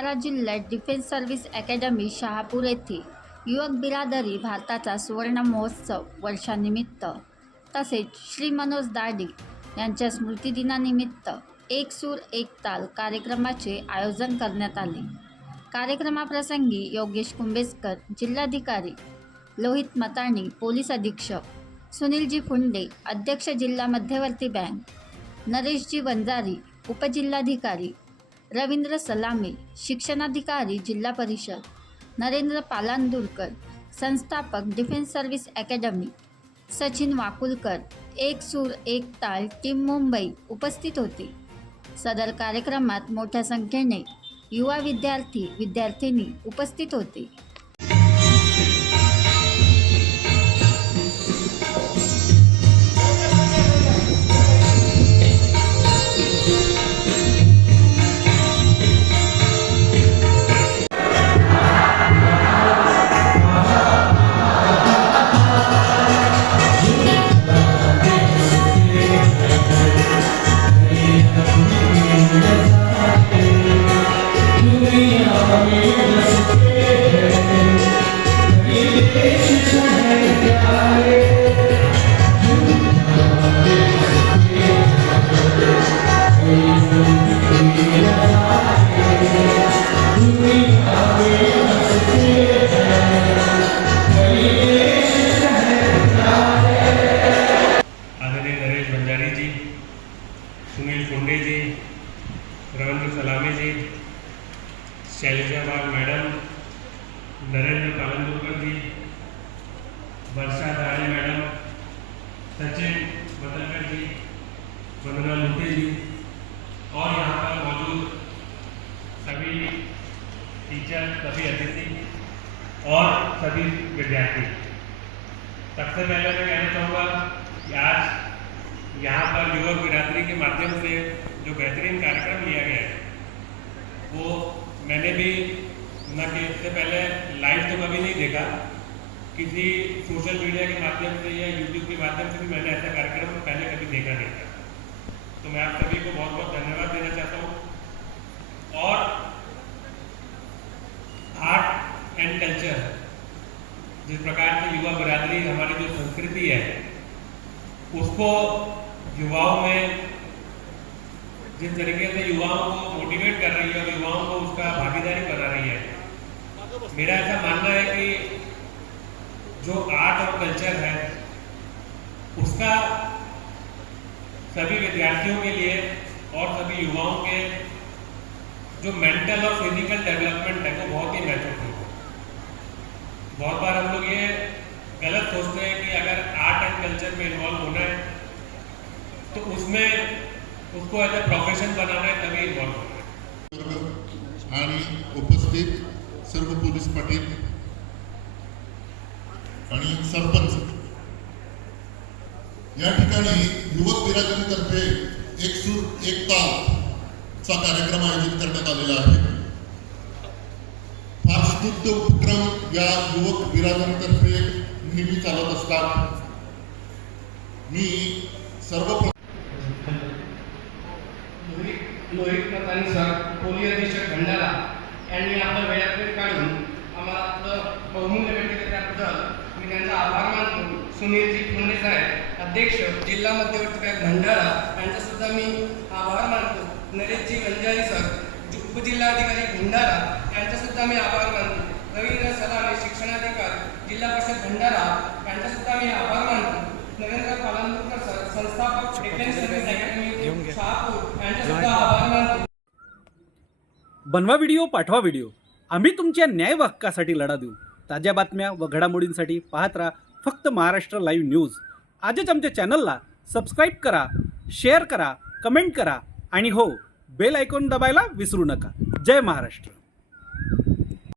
सातारा जिल्ह्यात defence service academy Shahapur येथे युवक बिरादरी भारताचा सुवर्ण महोत्सव वर्षानिमित्त. तसेच श्री मनोज दाडी यांच्या स्मृतिदिनानिमित्त एक सूर एक ताल कार्यक्रमाचे आयोजन करण्यात आले. कार्यक्रमाप्रसंगी योगेश कुंबेसकर जिल्हाधिकारी लोहित मताणी पोलीस अधीक्षक सुनीलजी फुंडे अध्यक्ष जिल्हा मध्यवर्ती बँक नरेशजी वंजारी उपजिल्हाधिकारी रवींद्र सलामे शिक्षणाधिकारी जिल्हा परिषद नरेंद्र पालांदुरकर संस्थापक defence service academy Sachin Wakulkar एक सूर एक ताल टीम मुंबई उपस्थित होते. सदर कार्यक्रमात मोठ्या संख्येने युवा विद्यार्थी विद्यार्थिनी उपस्थित होते. विद्यार्थी सबसे पहले मैं कहना चाहूँगा कि आज यहाँ पर युवक बिरादरी के माध्यम से जो बेहतरीन कार्यक्रम लिया गया है, वो मैंने भी न कि इससे पहले लाइव तो कभी नहीं देखा, किसी सोशल मीडिया के माध्यम से या यूट्यूब के माध्यम से भी मैंने ऐसा कार्यक्रम पहले कभी देखा नहीं था। तो मैं आप सभी को बहुत बहुत धन्यवाद देना चाहता हूँ। और आर्ट एंड कल्चर जिस प्रकार की युवा बिरादरी हमारी जो संस्कृति है, उसको युवाओं में, जिस तरीके से युवाओं को मोटिवेट कर रही है और युवाओं को उसका भागीदारी बना रही है, मेरा ऐसा मानना है कि जो आर्ट और कल्चर है, उसका सभी विद्यार्थियों के लिए और सभी युवाओं के जो मेंटल और फ़िज़िकल डेवलपमेंट है, वो बहुत ही महत्वपूर्ण बहुत बार हम लोग ये गलत सोचते हैं कि अगर आर्ट एंड कल्चर में इन्वॉल्व होना है तो उसमें उसको एज ए प्रोफेशन बनाना है तभी इन्वॉल्व होना है। आणि उपस्थित सर्व पोलीस पाटील आणि सरपंच। या ठिकाणी युवक बिराजनीतर्फे एक सूर एक ताल चा कार्यक्रम आयोजित करण्यात आलेला आहे. फार उपक्रम या युवक विराजांतर्फे नेहमी चालत असतात. मी सर्व लोहित प्रतानी सर पोलीस अधीक्षक भंडारा यांनी आपलं वेळात वेळ काढून आम्हाला आपलं बहुमूल्य भेट दिलं. त्याबद्दल मी त्यांचा आभार मानतो. सुनीलजी फुंडे साहेब अध्यक्ष जिल्हा मध्यवर्ती बँक भंडारा यांचा सुद्धा मी आभार मानतो. नरेशजी वंजारी सर उपजिल्हाधिकारी भंडारा यांचा सुद्धा मी आभार मानतो. रवींद्र सलामे शिक्षणाधिकारी जिल्हा परिषद भंडारा यांचा सुद्धा मी आभार मानतो. नरेंद्र पालनपूरकर सर संस्थापक डिफेन्स सर्व्हिस अकॅडमी शहापूर यांचा सुद्धा आभार मानतो. बनवा व्हिडिओ पाठवा व्हिडिओ आम्ही तुमच्या न्याय हक्कासाठी लढा देऊ. ताज्या बातम्या व घडामोडींसाठी पाहत राहा फक्त महाराष्ट्र लाईव्ह न्यूज आजच आमच्या चॅनलला सबस्क्राईब करा शेअर करा कमेंट करा आणि हो बेल आयकॉन दबायला विसरू नका. जय महाराष्ट्र.